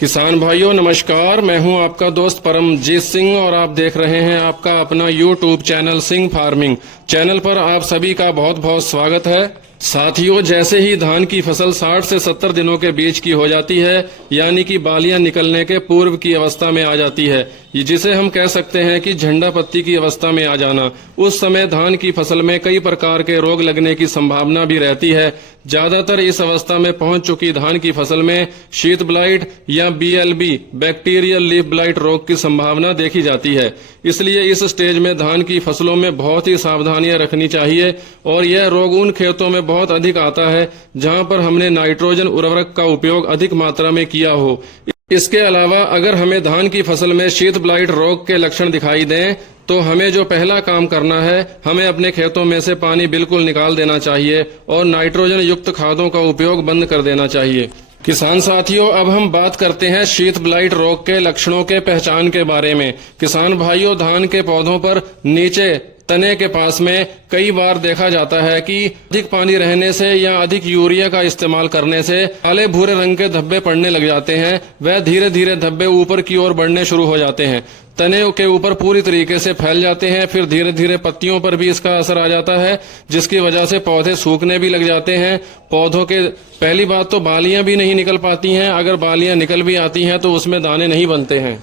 किसान भाइयों नमस्कार। मैं हूं आपका दोस्त परमजीत सिंह और आप देख रहे हैं आपका अपना YouTube channel Singh farming. Channel पर आप सभी का बहुत बहुत स्वागत है। साथियों, जैसे ही धान की फसल 60 से 70 दिनों के बीच की हो जाती है, यानी कि बालियां निकलने के पूर्व की अवस्था में आ जाती है, जिसे हम कह सकते हैं कि झंडा पत्ती की अवस्था में आ जाना, उस समय धान की फसल में कई प्रकार के रोग लगने की संभावना भी रहती है। ज्यादातर इस अवस्था में पहुंच चुकी धान की फसल में शीत ब्लाइट या BLB बैक्टीरियल लीफ ब्लाइट रोग की संभावना देखी जाती है। इसलिए इस स्टेज में धान की फसलों में बहुत ही सावधानियां रखनी चाहिए और यह रोग उन खेतों में बहुत अधिक आता है जहां पर हमने नाइट्रोजन उर्वरक का उपयोग अधिक मात्रा में किया हो। इसके अलावा अगर हमें धान की फसल में शीत ब्लाइट रोग के लक्षण दिखाई दें तो हमें जो पहला काम करना है, हमें अपने खेतों में से पानी बिल्कुल निकाल देना चाहिए और नाइट्रोजन युक्त खादों का उपयोग बंद कर देना चाहिए। किसान साथियों, अब हम बात करते हैं शीत ब्लाइट रोग के लक्षणों के पहचान के बारे में। किसान भाइयों, धान के पौधों पर नीचे तने के पास में कई बार देखा जाता है कि अधिक पानी रहने से या अधिक यूरिया का इस्तेमाल करने से काले भूरे रंग के धब्बे पड़ने लग जाते हैं। वह धीरे धीरे धब्बे ऊपर की ओर बढ़ने शुरू हो जाते हैं, तने के ऊपर पूरी तरीके से फैल जाते हैं। फिर धीरे धीरे पत्तियों पर भी इसका असर आ जाता है, जिसकी वजह से पौधे सूखने भी लग जाते हैं। पौधों के पहली बात तो बालियां भी नहीं निकल पाती हैं। अगर बालियां निकल भी आती हैं तो उसमें दाने नहीं बनते हैं।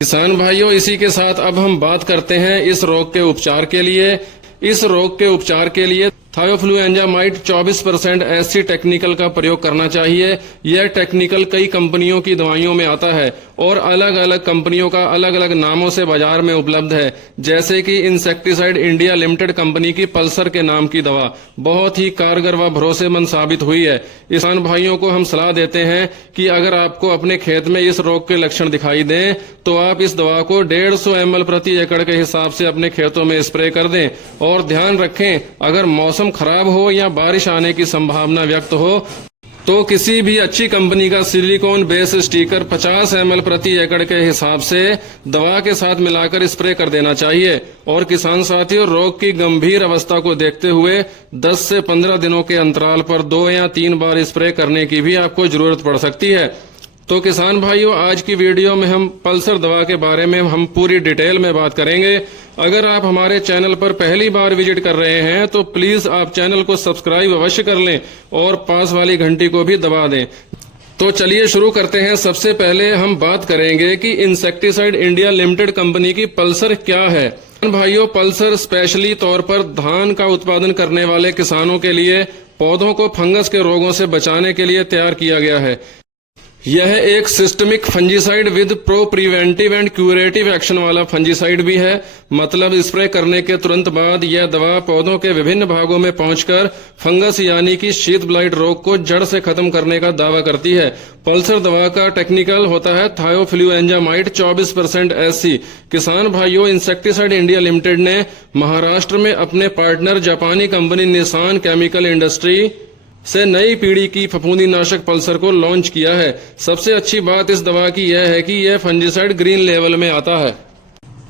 किसान भाइयों, इसी के साथ अब हम बात करते हैं इस रोग के उपचार के लिए। इस रोग के उपचार के लिए थायोफ्लुएंजामाइड 24% SC टेक्निकल का प्रयोग करना चाहिए। यह टेक्निकल कई कंपनियों की दवाइयों में आता है और अलग अलग कंपनियों का अलग अलग नामों से बाजार में उपलब्ध है, जैसे कि इंसेक्टिसाइड इंडिया लिमिटेड कंपनी की पल्सर के नाम की दवा बहुत ही कारगर व भरोसेमंद साबित हुई है। किसान भाइयों को हम सलाह देते हैं कि अगर आपको अपने खेत में इस रोग के लक्षण दिखाई दें तो आप इस दवा को 150 ml प्रति एकड़ के हिसाब से अपने खेतों में स्प्रे कर दें। और ध्यान रखें, अगर मौसम खराब हो या बारिश आने की संभावना व्यक्त हो तो किसी भी अच्छी कंपनी का सिलिकॉन बेस स्टिकर 50 ml प्रति एकड़ के हिसाब से दवा के साथ मिलाकर स्प्रे कर देना चाहिए। और किसान साथियों, रोग की गंभीर अवस्था को देखते हुए 10 से 15 दिनों के अंतराल पर 2 या 3 बार स्प्रे करने की भी आपको जरूरत पड़ सकती है। तो किसान भाइयों, आज की वीडियो में हम पल्सर दवा के बारे में हम पूरी डिटेल में बात करेंगे। अगर आप हमारे चैनल पर पहली बार विजिट कर रहे हैं तो प्लीज आप चैनल को सब्सक्राइब अवश्य कर लें और पास वाली घंटी को भी दबा दें। तो चलिए शुरू करते हैं। सबसे पहले हम बात करेंगे कि इंसेक्टिसाइड इंडिया लिमिटेड कंपनी की पल्सर क्या है। भाइयों, पल्सर स्पेशली तौर पर धान का उत्पादन करने वाले किसानों के लिए पौधों को फंगस के रोगों से बचाने के लिए तैयार किया गया है। यह एक systemic fungicide with pro preventive and curative action वाला फंजीसाइड भी है। मतलब स्प्रे करने के तुरंत बाद यह दवा पौधों के विभिन्न भागों में पहुंचकर फंगस यानी कि शीत ब्लाइट रोग को जड़ से खत्म करने का दावा करती है। पल्सर दवा का टेक्निकल होता है थायोफ्लुएंजामाइड 24% SC। किसान भाइयों, इंसेक्टिसाइड इंडिया लिमिटेड ने महाराष्ट्र में अपने पार्टनर जापानी कंपनी निसान केमिकल इंडस्ट्री से नई पीढ़ी की फफूंदी नाशक पल्सर को लॉन्च किया है। सबसे अच्छी बात इस दवा की यह है कि यह फंजीसाइड ग्रीन लेवल में आता है,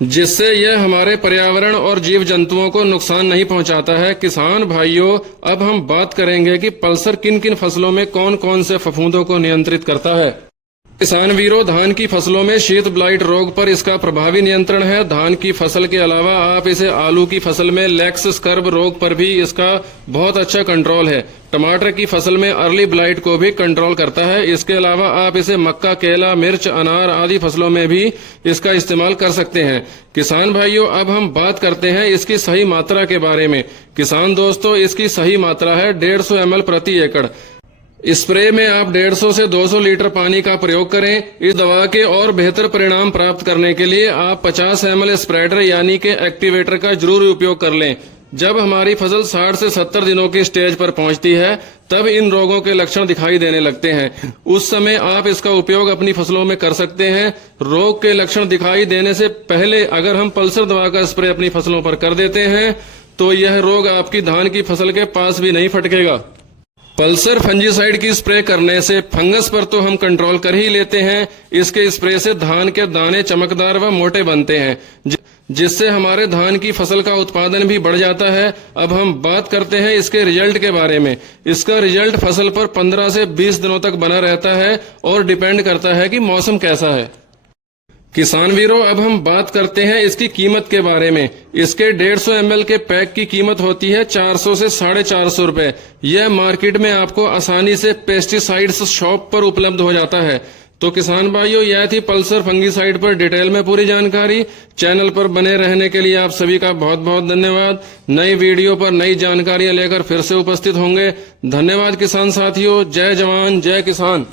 जिससे यह हमारे पर्यावरण और जीव जंतुओं को नुकसान नहीं पहुंचाता है। किसान भाइयों, अब हम बात करेंगे कि पल्सर किन किन फसलों में कौन कौन से फफूंदों को नियंत्रित करता है। किसान वीरों, धान की फसलों में शीत ब्लाइट रोग पर इसका प्रभावी नियंत्रण है। धान की फसल के अलावा आप इसे आलू की फसल में लेक्स स्कर्ब रोग पर भी इसका बहुत अच्छा कंट्रोल है। टमाटर की फसल में अर्ली ब्लाइट को भी कंट्रोल करता है। इसके अलावा आप इसे मक्का, केला, मिर्च, अनार आदि फसलों में भी इसका इस्तेमाल कर सकते हैं। किसान भाइयों, अब हम बात करते हैं इसकी सही मात्रा के बारे में। किसान दोस्तों, इसकी सही मात्रा है 150 ml प्रति एकड़। स्प्रे में आप 150 से 200 लीटर पानी का प्रयोग करें। इस दवा के और बेहतर परिणाम प्राप्त करने के लिए आप 50 ml स्प्रेडर यानी कि एक्टिवेटर का जरूर उपयोग कर लें। जब हमारी फसल 60 से 70 दिनों की स्टेज पर पहुंचती है तब इन रोगों के लक्षण दिखाई देने लगते हैं। उस समय आप इसका उपयोग अपनी फसलों में कर सकते हैं। रोग के लक्षण दिखाई देने से पहले अगर हम पल्सर दवा का स्प्रे अपनी फसलों पर कर देते हैं तो यह रोग आपकी धान की फसल के पास भी नहीं फटकेगा। पल्सर फंजीसाइड की स्प्रे करने से फंगस पर तो हम कंट्रोल कर ही लेते हैं, इसके स्प्रे से धान के दाने चमकदार व मोटे बनते हैं, जिससे हमारे धान की फसल का उत्पादन भी बढ़ जाता है। अब हम बात करते हैं इसके रिजल्ट के बारे में। इसका रिजल्ट फसल पर 15 से 20 दिनों तक बना रहता है और डिपेंड करता है कि मौसम कैसा है। किसान वीरों, अब हम बात करते हैं इसकी कीमत के बारे में। इसके 150 ml के पैक की कीमत होती है 400 से 450 रुपए। यह मार्केट में आपको आसानी से पेस्टिसाइड्स शॉप पर उपलब्ध हो जाता है। तो किसान भाइयों, यह थी पल्सर फंगीसाइड पर डिटेल में पूरी जानकारी। चैनल पर बने रहने के लिए आप सभी का बहुत बहुत धन्यवाद। नई वीडियो पर नई जानकारियां लेकर फिर से उपस्थित होंगे। धन्यवाद किसान साथियों। जय जवान जय किसान।